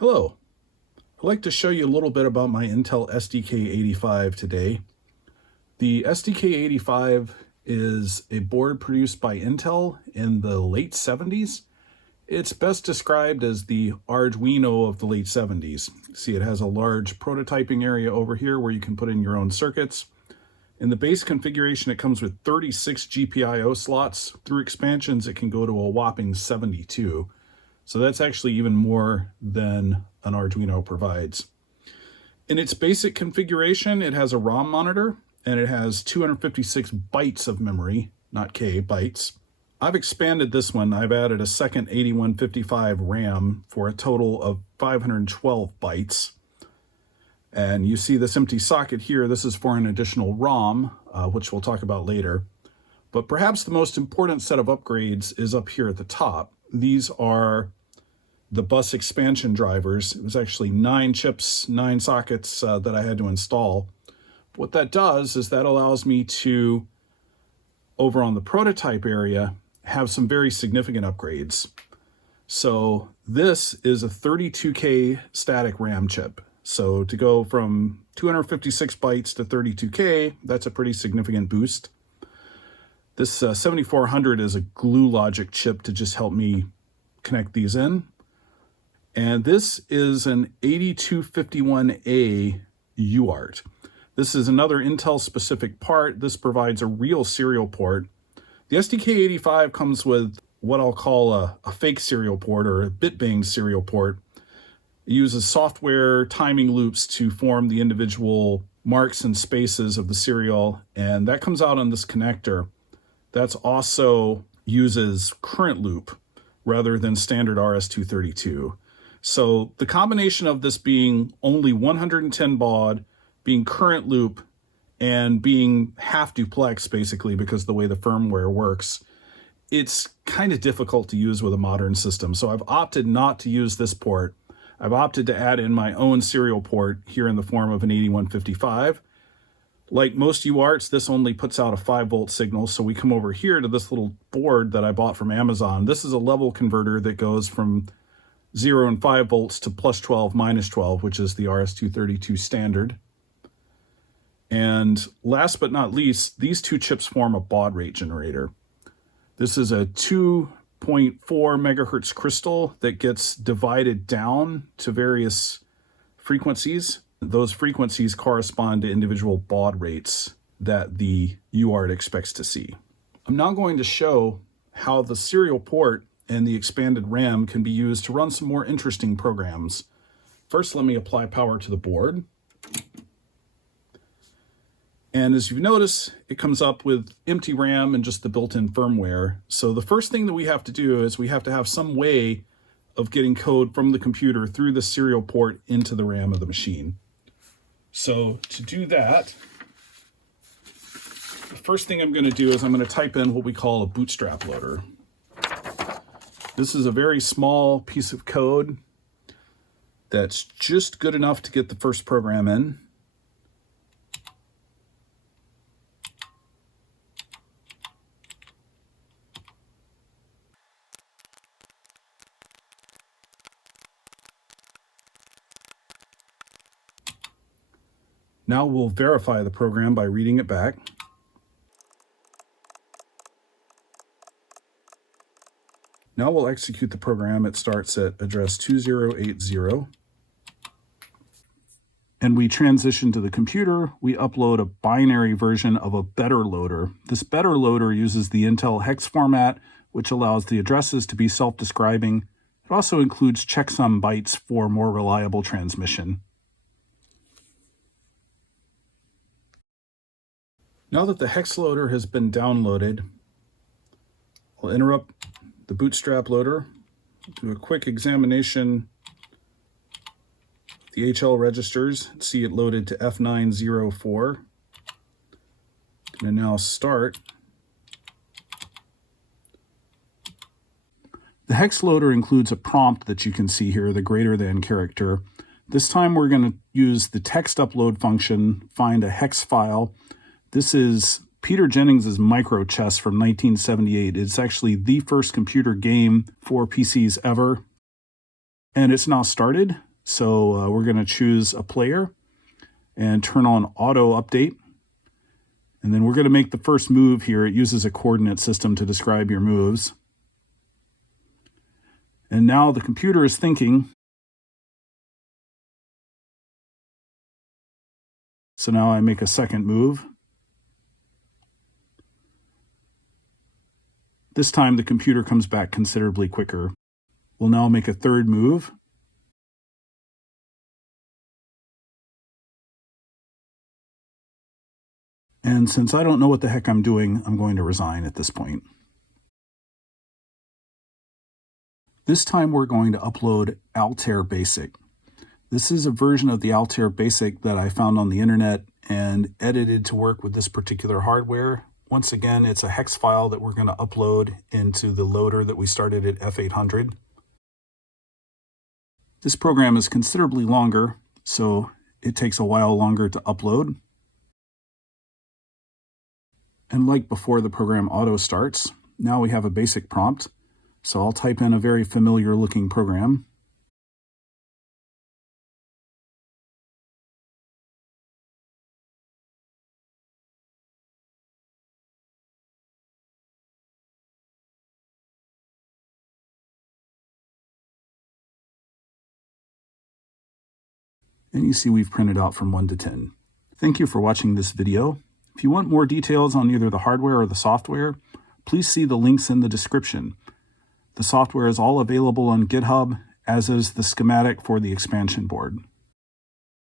Hello, I'd like to show you a little bit about my Intel SDK-85 today. The SDK-85 is a board produced by Intel in the late 70s. It's best described as the Arduino of the late 70s. See, it has a large prototyping area over here where you can put in your own circuits. In the base configuration, it comes with 36 GPIO slots. Through expansions, it can go to a whopping 72. So that's actually even more than an Arduino provides. In its basic configuration, it has a ROM monitor and it has 256 bytes of memory, not K, bytes. I've expanded this one. I've added a second 8155 RAM for a total of 512 bytes. And you see this empty socket here. This is for an additional ROM, which we'll talk about later. But perhaps the most important set of upgrades is up here at the top. These are the bus expansion drivers. It was actually 9 chips, 9 sockets that I had to install. What that does is that allows me to, over on the prototype area, have some very significant upgrades. So this is a 32K static RAM chip. So to go from 256 bytes to 32K, that's a pretty significant boost. This 7400 is a glue logic chip to just help me connect these in. And this is an 8251A UART. This is another Intel specific part. This provides a real serial port. The SDK-85 comes with what I'll call a fake serial port or a bit-banged serial port. It uses software timing loops to form the individual marks and spaces of the serial, and that comes out on this connector. That's also uses current loop rather than standard RS-232. So the combination of this being only 110 baud, being current loop, and being half duplex basically because of the way the firmware works, it's kind of difficult to use with a modern system. So I've opted not to use this port. I've opted to add in my own serial port here in the form of an 8155. Like most UARTs, this only puts out a 5-volt signal. So we come over here to this little board that I bought from Amazon. This is a level converter that goes from 0 and 5 volts to plus 12, minus 12, which is the RS-232 standard. And last but not least, these two chips form a baud rate generator. This is a 2.4 megahertz crystal that gets divided down to various frequencies. Those frequencies correspond to individual baud rates that the UART expects to see. I'm now going to show how the serial port and the expanded RAM can be used to run some more interesting programs. First, let me apply power to the board. And as you notice, it comes up with empty RAM and just the built-in firmware. So the first thing that we have to do is we have to have some way of getting code from the computer through the serial port into the RAM of the machine. So to do that, the first thing I'm going to do is I'm going to type in what we call a Bootstrap loader. This is a very small piece of code that's just good enough to get the first program in. Now we'll verify the program by reading it back. Now we'll execute the program. It starts at address 2080. And we transition to the computer. We upload a binary version of a better loader. This better loader uses the Intel hex format, which allows the addresses to be self-describing. It also includes checksum bytes for more reliable transmission. Now that the hex loader has been downloaded, I'll interrupt the Bootstrap loader, do a quick examination of the HL registers, see it loaded to F904. Going to now start. The hex loader includes a prompt that you can see here, the greater than character. This time we're going to use the text upload function, find a hex file. This is Peter Jennings' Micro Chess from 1978. It's actually the first computer game for PCs ever. And it's now started. So we're going to choose a player and turn on auto update. And then we're going to make the first move here. It uses a coordinate system to describe your moves. And now the computer is thinking. So now I make a second move. This time the computer comes back considerably quicker. We'll now make a third move. And since I don't know what the heck I'm doing, I'm going to resign at this point. This time we're going to upload Altair BASIC. This is a version of the Altair BASIC that I found on the internet and edited to work with this particular hardware. Once again, it's a hex file that we're going to upload into the loader that we started at F800. This program is considerably longer, so it takes a while longer to upload. And like before the program auto starts, now we have a basic prompt. So I'll type in a very familiar looking program. And you see we've printed out from 1 to 10. Thank you for watching this video. If you want more details on either the hardware or the software, please see the links in the description. The software is all available on GitHub, as is the schematic for the expansion board.